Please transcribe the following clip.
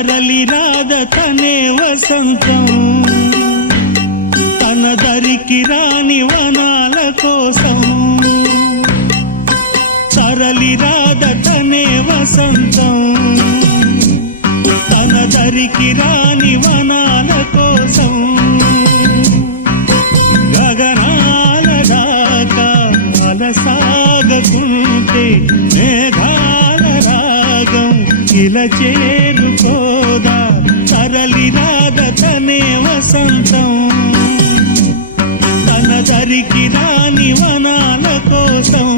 తరలి రాద తనే వసంతం తన దరికి రాని వనాల కోసం తరలి రాద తనే వసంతం తన దరికి రాని వనాల కోసం గగనాల దాకా అలసాగకుంటే మేఘాల రాగం ఇలా చేరుకోదా తరలి రాద తనే వసంతం తన దరికి రాని వనాల కోసం